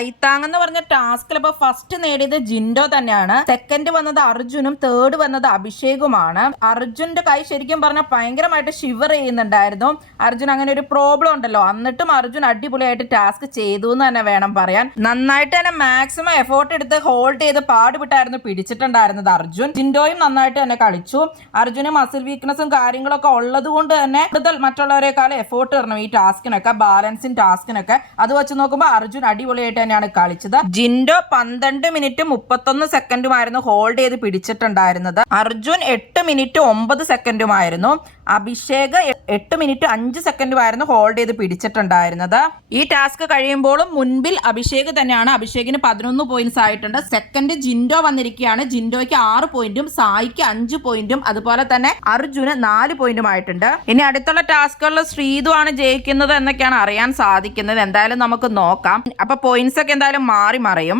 കൈത്താങ് എന്ന് പറഞ്ഞ ടാസ്കിൽ ഇപ്പൊ ഫസ്റ്റ് നേടിയത് ജിൻഡോ തന്നെയാണ്. സെക്കൻഡ് വന്നത് അർജുനും, തേർഡ് വന്നത് അഭിഷേകുമാണ്. അർജുന്റെ കൈ ശരിക്കും പറഞ്ഞാൽ ഭയങ്കരമായിട്ട് ഷിവർ ചെയ്യുന്നുണ്ടായിരുന്നു. അർജുൻ അങ്ങനെ ഒരു പ്രോബ്ലം ഉണ്ടല്ലോ, എന്നിട്ടും അർജുൻ അടിപൊളിയായിട്ട് ടാസ്ക് ചെയ്തു എന്ന് തന്നെ വേണം പറയാൻ. നന്നായിട്ട് തന്നെ മാക്സിമം എഫോർട്ട് എടുത്ത് ഹോൾഡ് ചെയ്ത് പാടുപെട്ടായിരുന്നു പിടിച്ചിട്ടുണ്ടായിരുന്നത് അർജുൻ. ജിൻഡോയും നന്നായിട്ട് തന്നെ കളിച്ചു. അർജുന് മസിൽ വീക്ക്നസും കാര്യങ്ങളൊക്കെ ഉള്ളത് കൊണ്ട് തന്നെ കൂടുതൽ മറ്റുള്ളവരെക്കാളും എഫോർട്ട് തരണം ഈ ടാസ്കിനൊക്കെ, ബാലൻസിങ് ടാസ്കിനൊക്കെ. അത് വെച്ച് നോക്കുമ്പോൾ അർജുൻ അടിപൊളിയായിട്ട് തന്നെയാണ് കളിച്ചത്. ജിൻഡോ 12 മിനിറ്റ് 31 സെക്കൻഡുമായിരുന്നു ഹോൾഡ് ചെയ്ത് പിടിച്ചിട്ടുണ്ടായിരുന്നത്. അർജുൻ 8 മിനിറ്റ് 9 സെക്കൻഡുമായിരുന്നു. അഭിഷേക് 8 മിനിറ്റ് 5 സെക്കൻഡുമായിരുന്നു ഹോൾഡ് ചെയ്ത് പിടിച്ചിട്ടുണ്ടായിരുന്നത്. ഈ ടാസ്ക് കഴിയുമ്പോഴും മുൻപിൽ അഭിഷേക് തന്നെയാണ്. അഭിഷേകിന് 11 പോയിന്റ്സ് ആയിട്ടുണ്ട്. സെക്കൻഡ് ജിൻഡോ വന്നിരിക്കുകയാണ്. ജിൻഡോയ്ക്ക് 6 പോയിന്റും സായിക്ക് 5 പോയിന്റും അതുപോലെ തന്നെ അർജുന് 4 പോയിന്റും ആയിട്ടുണ്ട്. ഇനി അടുത്തുള്ള ടാസ്കുകളിൽ ശ്രീതു ആണ് ജയിക്കുന്നത് എന്നൊക്കെയാണ് അറിയാൻ സാധിക്കുന്നത്. എന്തായാലും നമുക്ക് നോക്കാം. അപ്പൊ പോയിന്റ്സ് ഒക്കെ എന്തായാലും മാറി മറിയും.